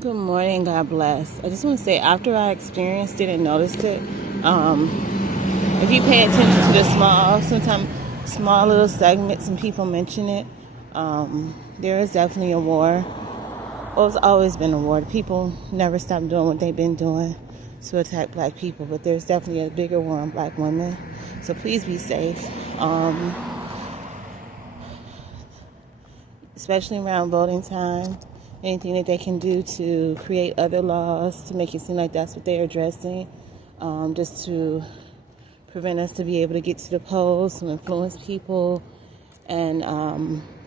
Good morning, God bless. I just want to say, after I experienced it and noticed it, if you pay attention to the sometimes small little segments and people mention it, there is definitely a war. Well, it's always been a war. People never stop doing what they've been doing to attack black people, but there's definitely a bigger war on black women. So please be safe, especially around voting time. Anything that they can do to create other laws to make it seem like that's what they're addressing, just to prevent us to be able to get to the polls, to influence people, and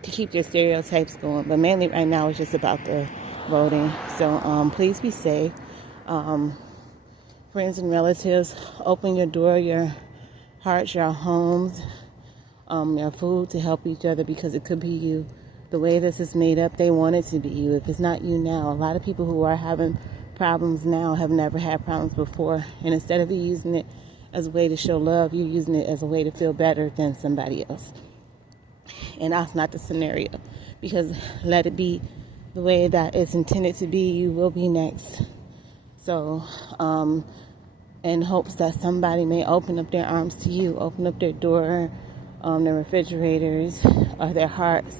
to keep their stereotypes going. But mainly right now it's just about the voting. So please be safe. Friends and relatives, open your door, your hearts, your homes, your food to help each other, because it could be you. The way this is made up, they want it to be you. If it's not you now, a lot of people who are having problems now have never had problems before. And instead of you using it as a way to show love, you're using it as a way to feel better than somebody else. And that's not the scenario. Because let it be the way that it's intended to be, you will be next. So, in hopes that somebody may open up their arms to you, open up their door, their refrigerators, or their hearts.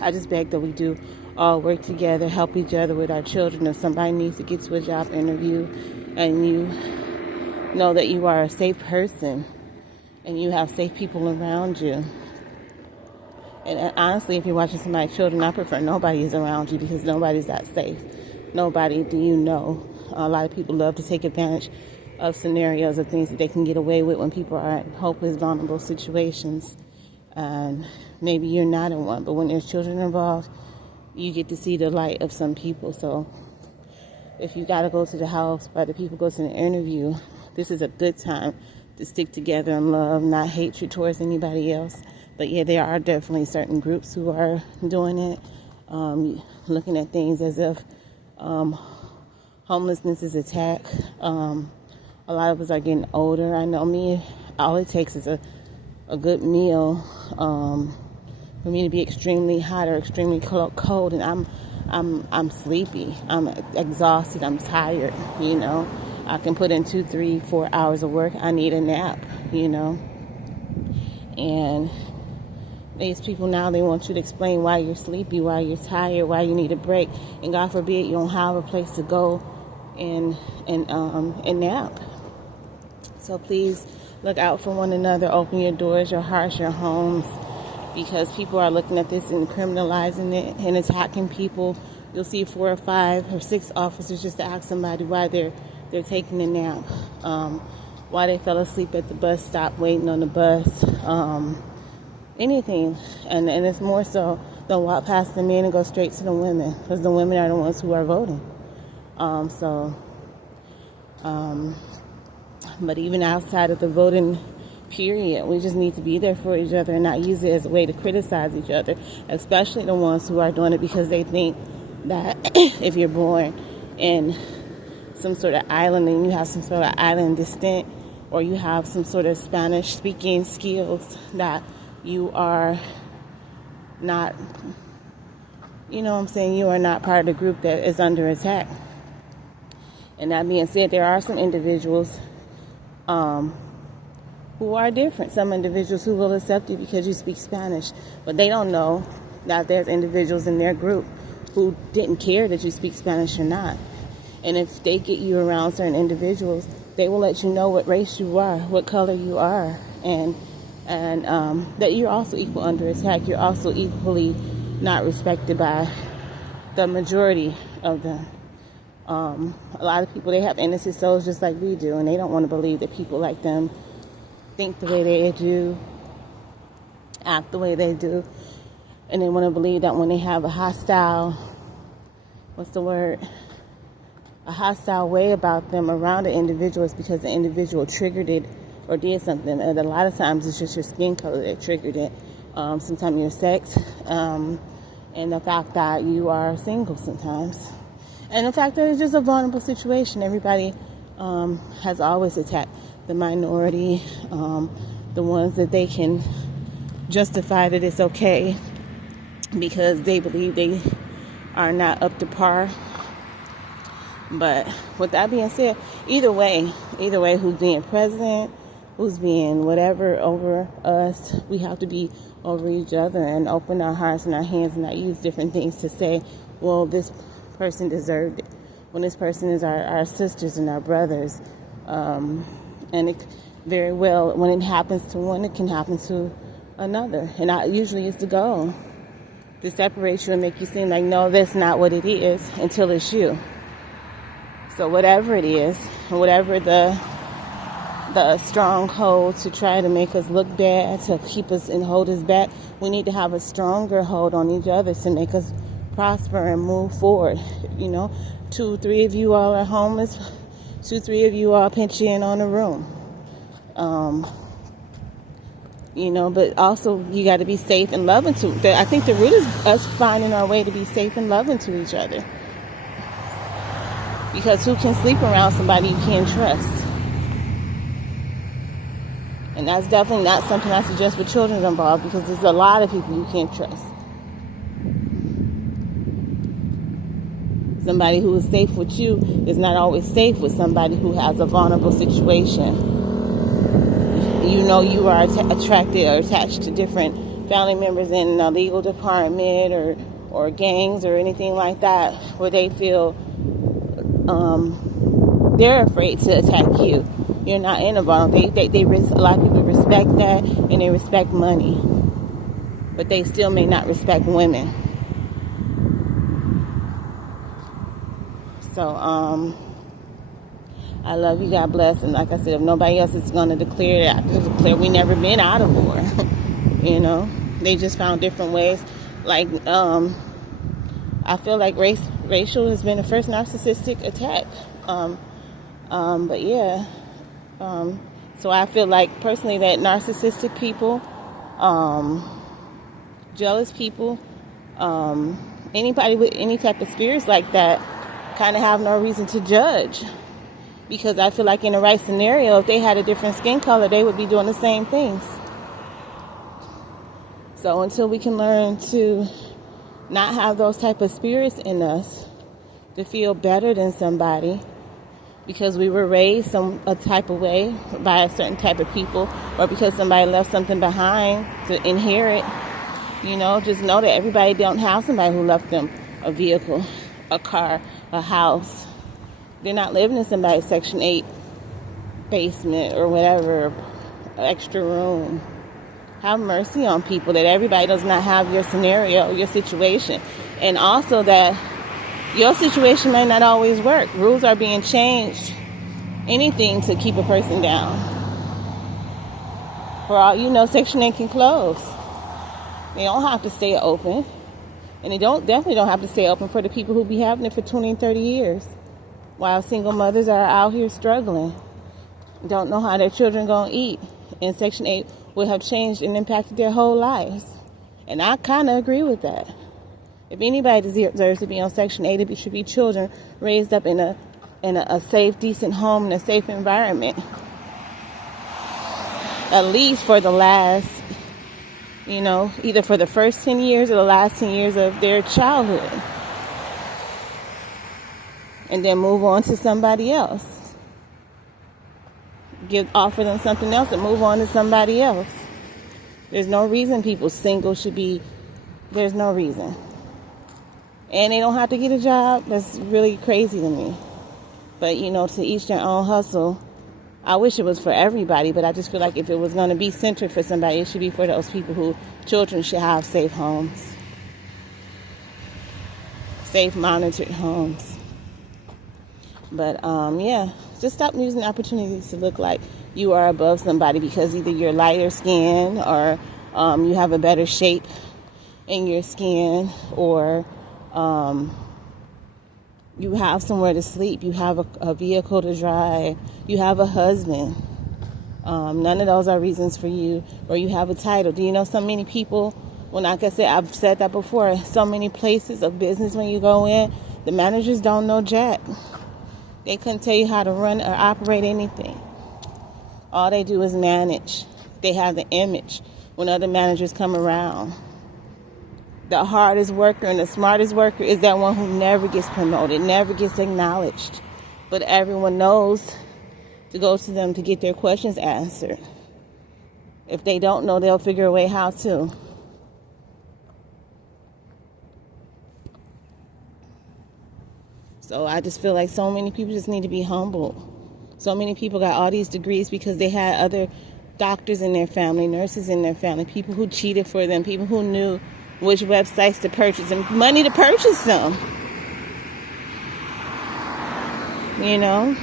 I just beg that we do all work together, help each other with our children. If somebody needs to get to a job interview and you know that you are a safe person and you have safe people around you. And honestly, if you're watching somebody's children, I prefer nobody is around you, because nobody's that safe. Nobody do you know. A lot of people love to take advantage of scenarios of things that they can get away with when people are in hopeless, vulnerable situations. And maybe you're not in one, but when there's children involved, you get to see the light of some people. So if you got to go to the house, but the people go to the interview, this is a good time to stick together in love, not hatred towards anybody else. But yeah, there are definitely certain groups who are doing it, looking at things as if homelessness is attack. A lot of us are getting older. I know me, all it takes is a good meal for me to be extremely hot or extremely cold, and I'm sleepy, I'm exhausted, I'm tired. I can put in 2, 3, 4 hours of work. I need a nap. And these people now, they want you to explain why you're sleepy, why you're tired, why you need a break, and God forbid you don't have a place to go and nap. So please look out for one another. Open your doors, your hearts, your homes, because people are looking at this and criminalizing it and attacking people. You'll see 4 or 5 or 6 officers just to ask somebody why they're taking a nap, why they fell asleep at the bus stop waiting on the bus, anything. And it's more so they'll walk past the men and go straight to the women, because the women are the ones who are voting. But even outside of the voting period, we just need to be there for each other and not use it as a way to criticize each other, especially the ones who are doing it because they think that if you're born in some sort of island and you have some sort of island descent, or you have some sort of Spanish speaking skills, that you are not, you are not part of the group that is under attack. And that being said, there are some individuals who are different. Some individuals who will accept you because you speak Spanish, but they don't know that there's individuals in their group who didn't care that you speak Spanish or not. And if they get you around certain individuals, they will let you know what race you are, what color you are, and that you're also equal under attack. You're also equally not respected by the majority of them. A lot of people, they have innocent souls just like we do, and they don't want to believe that people like them think the way they do, act the way they do, and they want to believe that when they have a hostile way about them around the individual, it's because the individual triggered it or did something. And a lot of times it's just your skin color that triggered it, sometimes your sex, and the fact that you are single sometimes. And the fact that it's just a vulnerable situation. Everybody has always attacked the minority, the ones that they can justify that it's okay because they believe they are not up to par But with that being said, either way, who's being president, who's being whatever over us, we have to be over each other and open our hearts and our hands and not use different things to say, well, this person deserved it. When this person is our sisters and our brothers. And it very well, when it happens to one, it can happen to another. And usually it's the goal to separate you and make you seem like, no, that's not what it is until it's you. So whatever it is, whatever the stronghold to try to make us look bad, to keep us and hold us back, we need to have a stronger hold on each other to make us prosper and move forward. 2, 3 of you all are homeless. 2, 3 of you all pinch in on a room. But also you got to be safe and loving I think the root is us finding our way to be safe and loving to each other. Because who can sleep around somebody you can't trust? And that's definitely not something I suggest with children involved, because there's a lot of people you can't trust. Somebody who is safe with you is not always safe with somebody who has a vulnerable situation. You are attracted or attached to different family members in a legal department or gangs or anything like that, where they feel they're afraid to attack you. You're not in a vulnerable. A lot of people respect that, and they respect money, but they still may not respect women. So, I love you. God bless. And like I said, if nobody else is going to declare we never been out of war. They just found different ways. Like, I feel like racial has been the first narcissistic attack. But yeah. So I feel like personally that narcissistic people, jealous people, anybody with any type of spirits like that kind of have no reason to judge. Because I feel like in the right scenario, if they had a different skin color, they would be doing the same things. So until we can learn to not have those type of spirits in us, to feel better than somebody, because we were raised a type of way by a certain type of people, or because somebody left something behind to inherit, just know that everybody don't have somebody who left them a vehicle, a car, a house. They're not living in somebody's Section 8 basement or whatever, extra room. Have mercy on people, that everybody does not have your scenario, your situation. And also that your situation may not always work. Rules are being changed. Anything to keep a person down. For all you know, Section 8 can close. They don't have to stay open. And they definitely don't have to stay open for the people who be having it for 20 and 30 years. While single mothers are out here struggling. Don't know how their children going to eat. And Section 8 would have changed and impacted their whole lives. And I kind of agree with that. If anybody deserves to be on Section 8, it should be children raised up in a safe, decent home, in a safe environment. At least for the last, either for the first 10 years or the last 10 years of their childhood. And then move on to somebody else. Offer them something else and move on to somebody else. There's no reason people single should be, there's no reason. And they don't have to get a job. That's really crazy to me. But, to each their own hustle. I wish it was for everybody, but I just feel like if it was going to be centered for somebody, it should be for those people who children should have safe homes. Safe, monitored homes. But, just stop using opportunities to look like you are above somebody because either you're lighter skin or you have a better shape in your skin, or you have somewhere to sleep, you have a vehicle to drive, you have a husband. None of those are reasons for you, or you have a title. Do you know so many people, like I said, I've said that before, so many places of business when you go in, the managers don't know jack. They couldn't tell you how to run or operate anything. All they do is manage. They have the image when other managers come around. The hardest worker and the smartest worker is that one who never gets promoted, never gets acknowledged. But everyone knows to go to them to get their questions answered. If they don't know, they'll figure a way how to. So I just feel like so many people just need to be humbled. So many people got all these degrees because they had other doctors in their family, nurses in their family, people who cheated for them, people who knew which websites to purchase and money to purchase them. You know?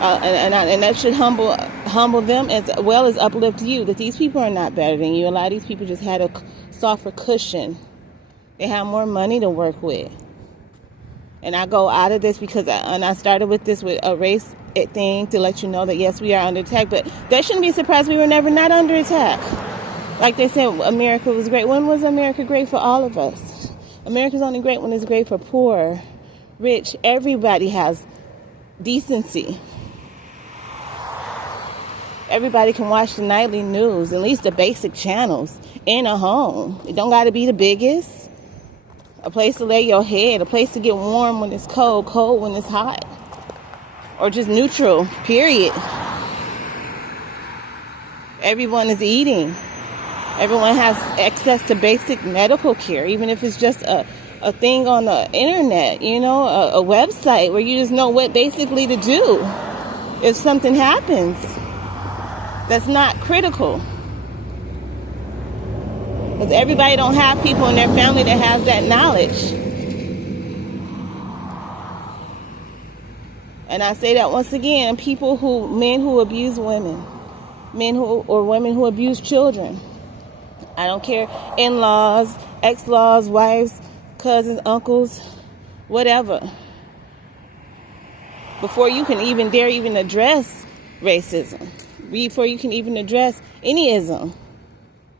And that should humble them as well as uplift you, that these people are not better than you. A lot of these people just had a softer cushion. They have more money to work with. And I go out of this because I started with this with a race thing to let you know that, yes, we are under attack. But that shouldn't be surprised. We were never not under attack. Like they said, America was great. When was America great for all of us? America's only great when it's great for poor, rich. Everybody has decency. Everybody can watch the nightly news, at least the basic channels, in a home. It don't got to be the biggest. A place to lay your head, a place to get warm when it's cold, cold when it's hot. Or just neutral, period. Everyone is eating. Everyone has access to basic medical care, even if it's just a thing on the internet, you know, a website where you just know what basically to do if something happens that's not critical. Because everybody don't have people in their family that has that knowledge. And I say that once again, men who abuse women, or women who abuse children. I don't care, in-laws, ex-laws, wives, cousins, uncles, whatever. Before you can even dare even address racism, before you can even address any ism,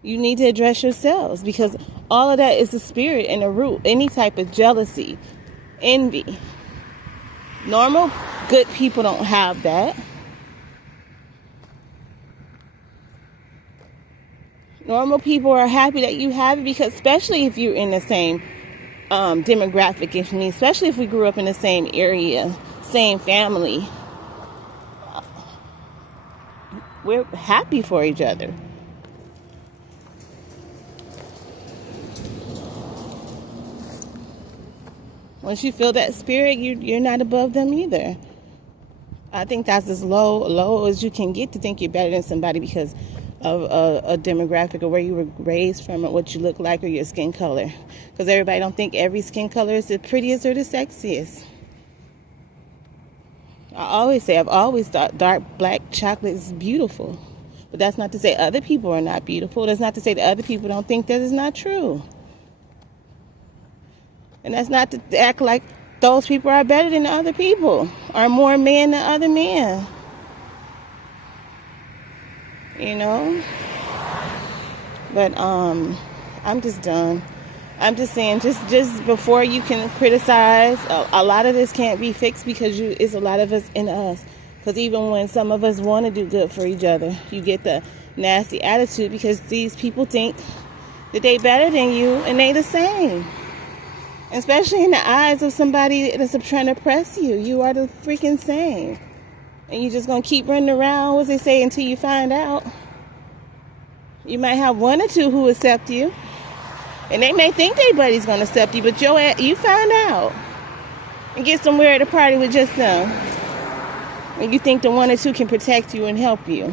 you need to address yourselves, because all of that is the spirit and the root. Any type of jealousy, envy. Normal, good people don't have that. Normal people are happy that you have it, because especially if you're in the same demographic as me, especially if we grew up in the same area, same family, we're happy for each other. Once you feel that spirit, you're not above them either. I think that's as low as you can get to think you're better than somebody because of a demographic or where you were raised from or what you look like or your skin color. Because everybody don't think every skin color is the prettiest or the sexiest. I always say, I've always thought dark black chocolate is beautiful. But that's not to say other people are not beautiful. That's not to say that other people don't think that is not true. And that's not to act like those people are better than other people, or more men than other men. You know? But I'm just done. I'm just saying, just before you can criticize, a lot of this can't be fixed because it's a lot of us in us. Because even when some of us want to do good for each other, you get the nasty attitude because these people think that they better than you and they the same. Especially in the eyes of somebody that's trying to oppress you. You are the freaking same. And you're just going to keep running around, what they say, until you find out. You might have one or two who accept you. And they may think their buddy's going to accept you, but you find out. And get somewhere at a party with just them. And you think the one or two can protect you and help you.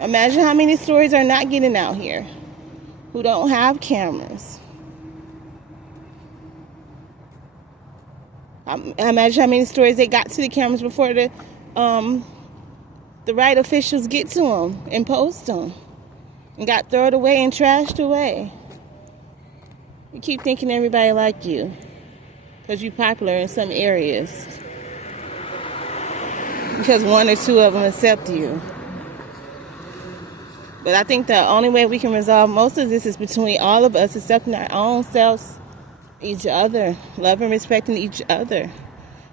Imagine how many stories are not getting out here. Who don't have cameras. Imagine how many stories they got to the cameras before the right officials get to them and post them. And got thrown away and trashed away. You keep thinking everybody like you. Because you're popular in some areas. Because one or two of them accept you. But I think the only way we can resolve most of this is between all of us accepting our own selves, each other, loving and respecting each other,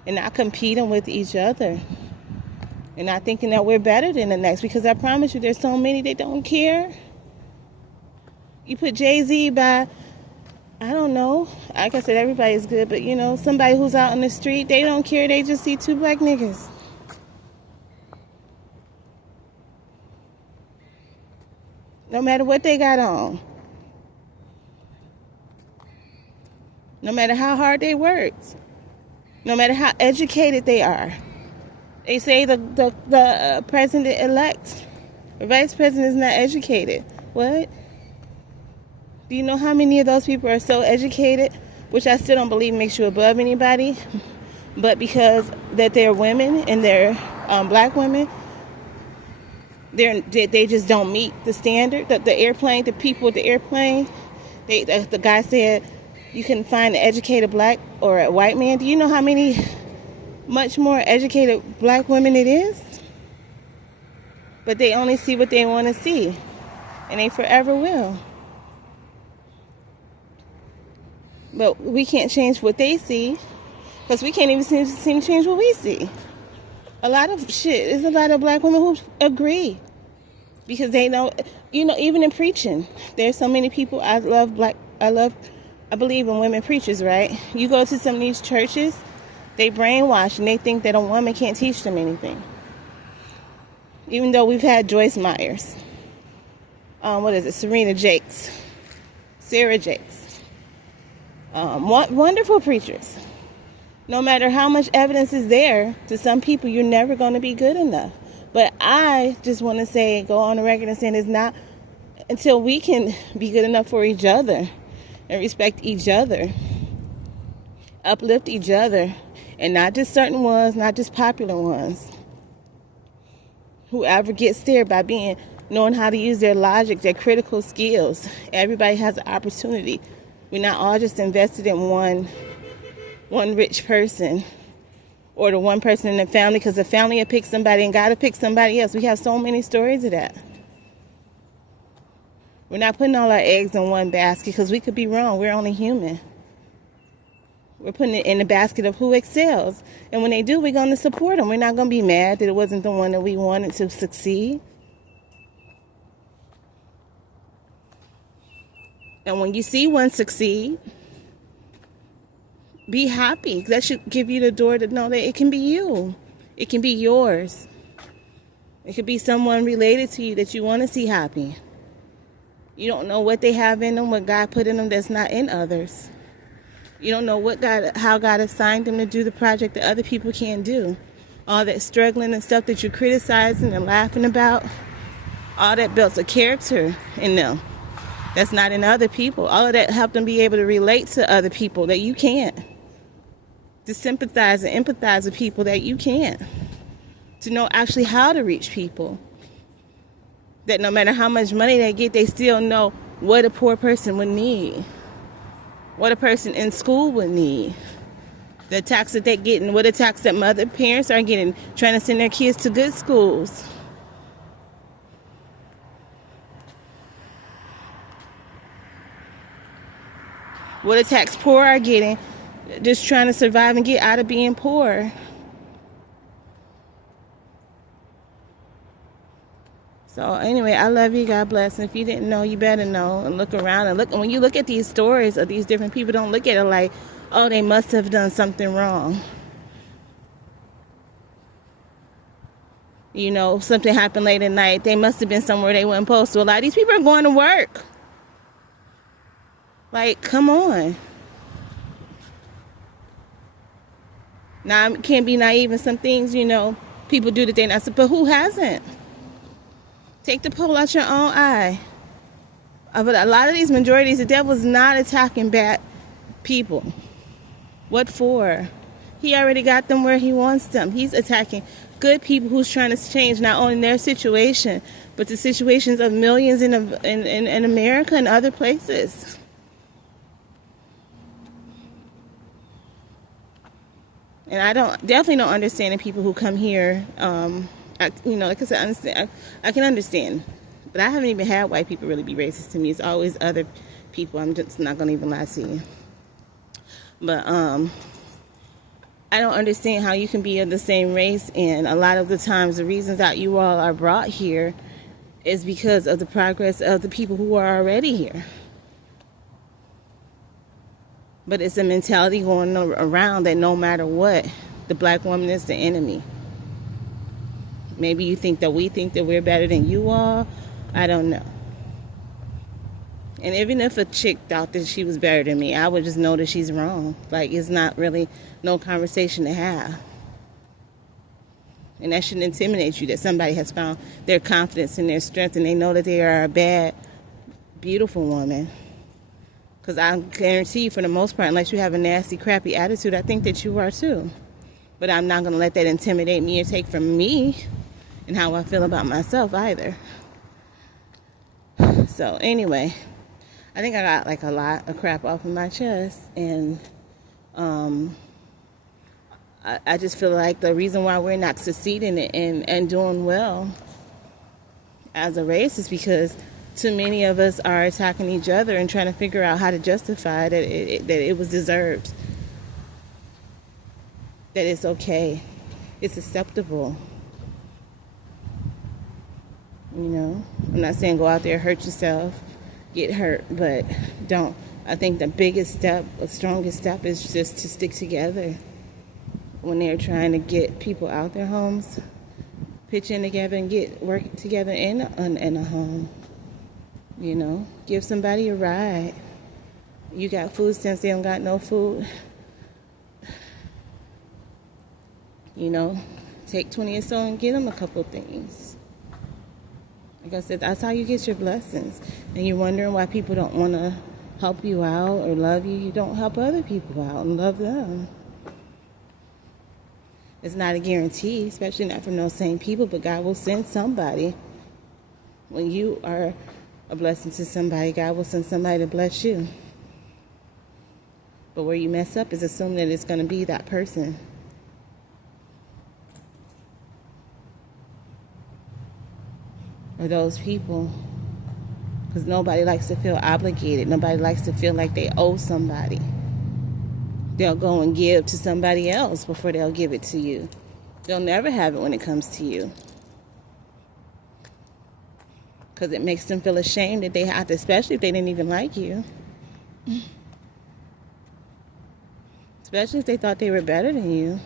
and not competing with each other, and not thinking that we're better than the next. Because I promise you, there's so many that don't care. You put Jay-Z by, I don't know. Like I said, everybody's good, but you know, somebody who's out in the street, they don't care. They just see two black niggas. No matter what they got on. No matter how hard they worked. No matter how educated they are. They say the president-elect, the vice president is not educated. What? Do you know how many of those people are so educated, which I still don't believe makes you above anybody, but because that they're women and they're black women, they just don't meet the standard. The people with the airplane, the guy said you can find an educated black or a white man. Do you know how many much more educated black women it is? But they only see what they want to see, and they forever will. But we can't change what they see, because we can't even seem to change what we see. A lot of shit. There's a lot of black women who agree, because they know, you know, even in preaching, there's so many people. I believe in women preachers, right? You go to some of these churches, they brainwash and they think that a woman can't teach them anything. Even though we've had Joyce Myers, Sarah Jakes, wonderful preachers. No matter how much evidence is there, to some people, you're never going to be good enough. But I just want to say, go on the record and say, it's not until we can be good enough for each other and respect each other, uplift each other, and not just certain ones, not just popular ones. Whoever gets there by knowing how to use their logic, their critical skills. Everybody has an opportunity. We're not all just invested in one rich person or the one person in the family, because the family will pick somebody and God will pick somebody else. We have so many stories of that. We're not putting all our eggs in one basket, because we could be wrong. We're only human. We're putting it in the basket of who excels. And when they do, we're going to support them. We're not going to be mad that it wasn't the one that we wanted to succeed. And when you see one succeed, be happy. That should give you the door to know that it can be you. It can be yours. It could be someone related to you that you want to see happy. You don't know what they have in them, what God put in them that's not in others. You don't know how God assigned them to do the project that other people can't do. All that struggling and stuff that you're criticizing and laughing about, all that builds a character in them that's not in other people. All of that helped them be able to relate to other people that you can't. To sympathize and empathize with people that you can't. To know actually how to reach people. That no matter how much money they get, they still know what a poor person would need. What a person in school would need. The tax that they're getting, what a tax that parents are getting, trying to send their kids to good schools. What a tax poor are getting, just trying to survive and get out of being poor. So anyway, I love you. God bless. And if you didn't know, you better know, and look around and look. And when you look at these stories of these different people, don't look at it like, oh, they must have done something wrong. You know, something happened late at night. They must have been somewhere they weren't supposed to. A lot of these people are going to work. Like, come on. Now, I can't be naive in some things, you know, people do that they're not, but who hasn't? Take the pole out your own eye. But a lot of these majorities, the devil's not attacking bad people. What for? He already got them where he wants them. He's attacking good people who's trying to change not only their situation, but the situations of millions in America and other places. And I definitely don't understand the people who come here. Like I said, I can understand. But I haven't even had white people really be racist to me. It's always other people. I'm just not going to even lie to you. But I don't understand how you can be of the same race. And a lot of the times, the reasons that you all are brought here is because of the progress of the people who are already here. But it's a mentality going around that no matter what, the black woman is the enemy. Maybe you think that we think that we're better than you are. I don't know. And even if a chick thought that she was better than me, I would just know that she's wrong. Like, it's not really no conversation to have. And that shouldn't intimidate you, that somebody has found their confidence and their strength and they know that they are a bad, beautiful woman. Because I guarantee you, for the most part, unless you have a nasty, crappy attitude, I think that you are too. But I'm not going to let that intimidate me or take from me and how I feel about myself either. So anyway, I think I got like a lot of crap off of my chest, and I just feel like the reason why we're not succeeding and doing well as a race is because too many of us are attacking each other and trying to figure out how to justify that it was deserved, that it's okay, it's acceptable. You know, I'm not saying go out there, hurt yourself, get hurt, but don't. I think the biggest step, the strongest step is just to stick together when they're trying to get people out their homes, pitch in together and work together in a home. You know, give somebody a ride. You got food stamps, they don't got no food. You know, take 20 or so and get them a couple things. Like I said, that's how you get your blessings. And you're wondering why people don't want to help you out or love you. You don't help other people out and love them. It's not a guarantee, especially not from those same people, but God will send somebody. When you are a blessing to somebody, God will send somebody to bless you. But where you mess up is assuming that it's going to be that person. Or those people. Because nobody likes to feel obligated. Nobody likes to feel like they owe somebody. They'll go and give to somebody else before they'll give it to you. They'll never have it when it comes to you. Because it makes them feel ashamed that they have to, especially if they didn't even like you. Especially if they thought they were better than you.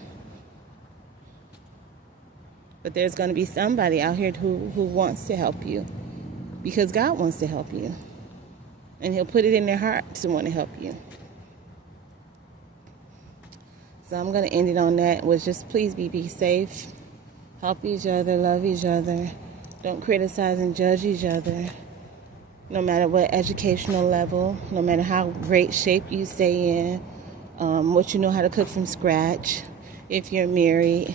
But there's going to be somebody out here who wants to help you. Because God wants to help you. And He'll put it in their heart to want to help you. So I'm going to end it on that with just please be safe. Help each other, love each other. Don't criticize and judge each other. No matter what educational level, no matter how great shape you stay in, what you know how to cook from scratch, if you're married.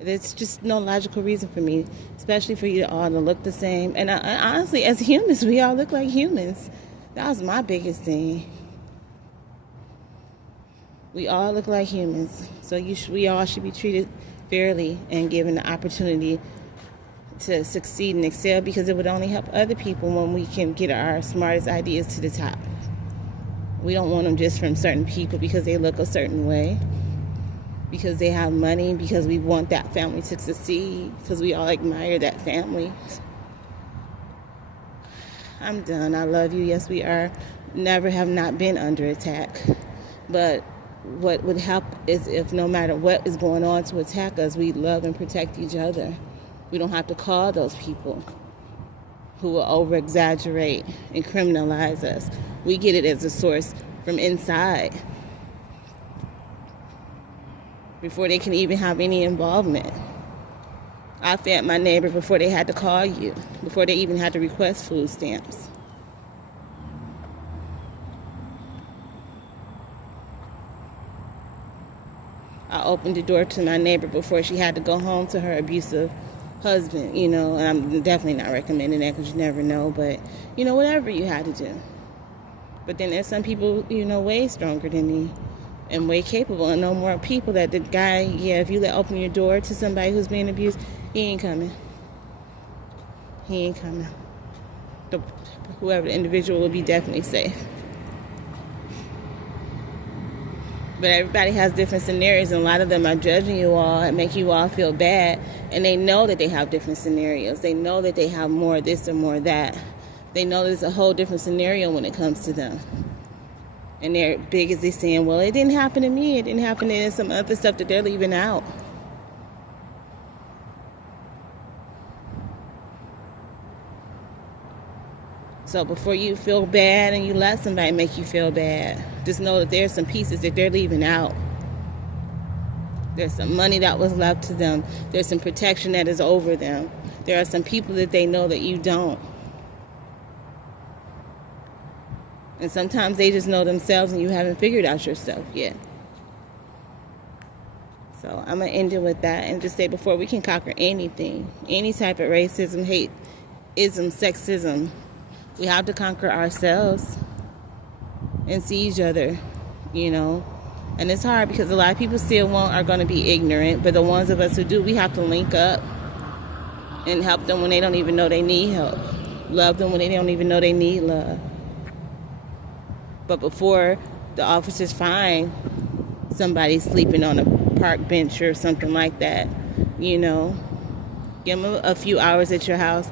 There's just no logical reason for me, especially for you all to look the same. And I, honestly, as humans, we all look like humans. That was my biggest thing. We all look like humans, so we all should be treated fairly and given the opportunity to succeed and excel, because it would only help other people when we can get our smartest ideas to the top. We don't want them just from certain people because they look a certain way, because they have money, because we want that family to succeed, because we all admire that family. I'm done. I love you. Yes, we are. Never have not been under attack, but what would help is if no matter what is going on to attack us, we love and protect each other. We don't have to call those people who will over-exaggerate and criminalize us. We get it as a source from inside before they can even have any involvement. I fed my neighbor before they had to call you, before they even had to request food stamps. I opened the door to my neighbor before she had to go home to her abusive husband, and I'm definitely not recommending that because you never know, but, whatever you had to do. But then there's some people, way stronger than me and way capable, and no more people that the guy, if you open your door to somebody who's being abused, he ain't coming. He ain't coming. Whoever the individual will be definitely safe. But everybody has different scenarios, and a lot of them are judging you all and make you all feel bad. And they know that they have different scenarios. They know that they have more of this or more of that. They know there's a whole different scenario when it comes to them. And they're big as they saying, well, it didn't happen to me. It didn't happen to some other stuff that they're leaving out. So before you feel bad and you let somebody make you feel bad, just know that there's some pieces that they're leaving out. There's some money that was left to them. There's some protection that is over them. There are some people that they know that you don't. And sometimes they just know themselves and you haven't figured out yourself yet. So I'm going to end it with that and just say, before we can conquer anything, any type of racism, hate-ism, sexism, we have to conquer ourselves and see each other, you know. And it's hard because a lot of people still are going to be ignorant. But the ones of us who do, we have to link up and help them when they don't even know they need help. Love them when they don't even know they need love. But before the officers find somebody sleeping on a park bench or something like that, you know, give them a few hours at your house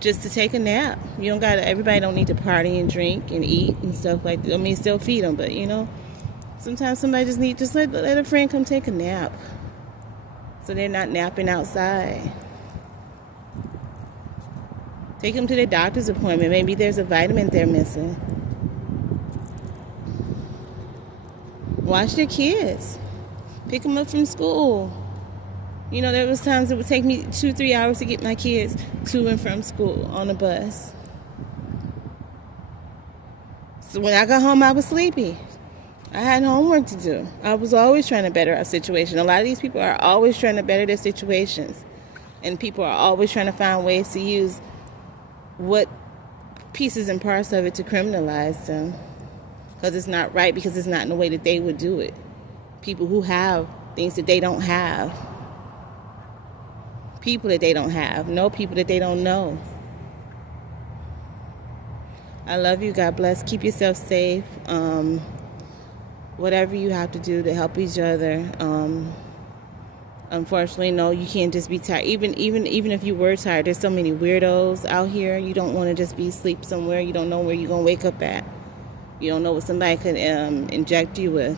just to take a nap. You don't got to, everybody don't need to party and drink and eat and stuff like that. I mean, still feed them, but you know, sometimes somebody just let a friend come take a nap so they're not napping outside. Take them to their doctor's appointment. Maybe there's a vitamin they're missing. Watch their kids. Pick them up from school. You know, there was times it would take me 2-3 hours to get my kids to and from school on a bus. So when I got home, I was sleepy. I had homework to do. I was always trying to better our situation. A lot of these people are always trying to better their situations. And people are always trying to find ways to use what pieces and parts of it to criminalize them. Because it's not right, because it's not in the way that they would do it. People who have things that they don't have. People that they don't have. Know people that they don't know. I love you. God bless. Keep yourself safe. Whatever you have to do to help each other. Unfortunately, no, you can't just be tired. Even if you were tired, there's so many weirdos out here. You don't want to just be asleep somewhere. You don't know where you're going to wake up at. You don't know what somebody could inject you with.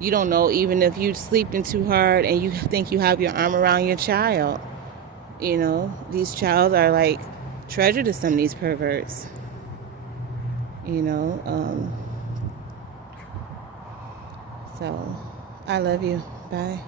You don't know even if you're sleeping too hard and you think you have your arm around your child. You know, these child are like treasure to some of these perverts. You know, so I love you. Bye.